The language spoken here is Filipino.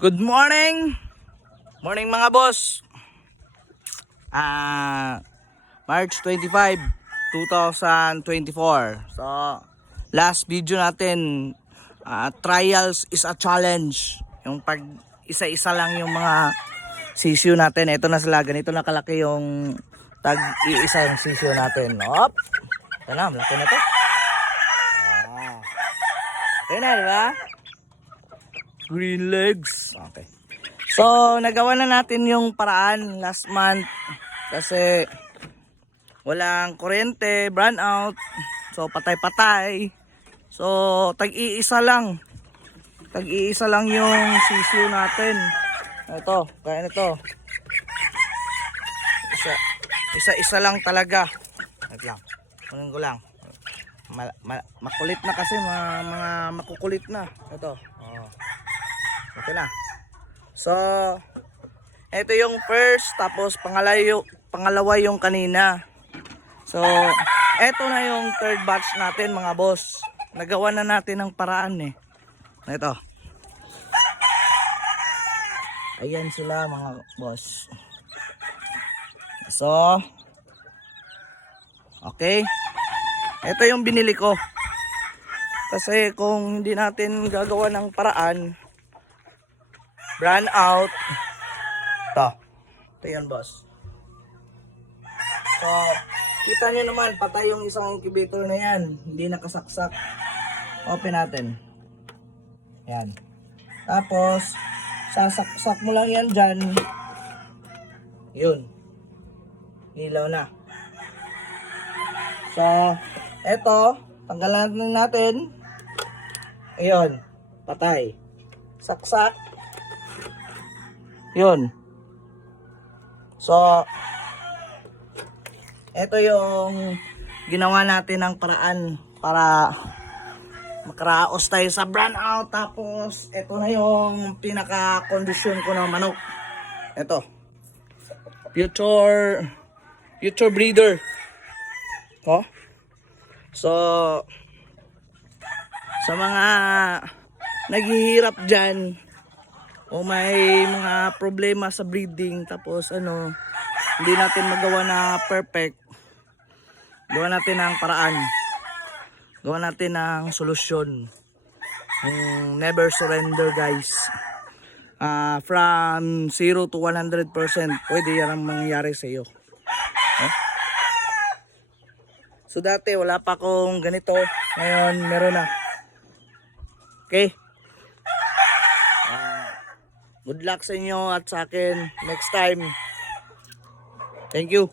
Good morning! Morning mga boss! March 25, 2024. So, last video natin, trials is a challenge. Yung pag isa-isa lang yung mga sisyo natin. Ito na sila, ganito na kalaki yung tag-iisa yung sisyo natin. Hop! Ito na, malaki na to. Ito na, diba? Green legs. Okay. So, nagawa na natin yung paraan last month kasi walang kuryente, brown out. So, patay-patay. So, tag-iisa lang. Tag-iisa lang yung sisiyo natin. Ito, kaya nito. Isa-isa lang talaga. Wait lang. Kunin ko lang. Makulit na kasi, mga makukulit na. Ito. Oh. Okay na. So, ito yung first, tapos pangalawa yung kanina. So, ito na yung third batch natin mga boss. Nagawa na natin ng paraan eh. Ito. Ayan sila mga boss. So, okay. Ito yung binili ko. Kasi kung hindi natin gagawa ng paraan, brand out. Ito yan boss. So, kita nyo naman, patay yung isang incubator na yan. Hindi nakasaksak. Open natin. Yan. Tapos, sasaksak mo lang yan dyan. Yun. Ilaw na. So, eto, tanggalan natin. Ayun. Patay. Saksak. Yun. So, ito yung ginawa natin ng paraan para makaraos tayo sa brand out. Tapos, ito na yung pinaka-kondisyon ko ng manok. Ito. Future breeder. Oh. So, sa mga naghihirap dyan, o may mga problema sa breeding, tapos hindi natin magawa na perfect, gawa natin ng paraan, gawa natin ng solusyon. Never surrender guys. From 0 to 100% pwede yan ang mangyayari sa iyo. So dati wala pa akong ganito, ngayon meron na. Okay. Good luck sa inyo at sa akin next time. Thank you.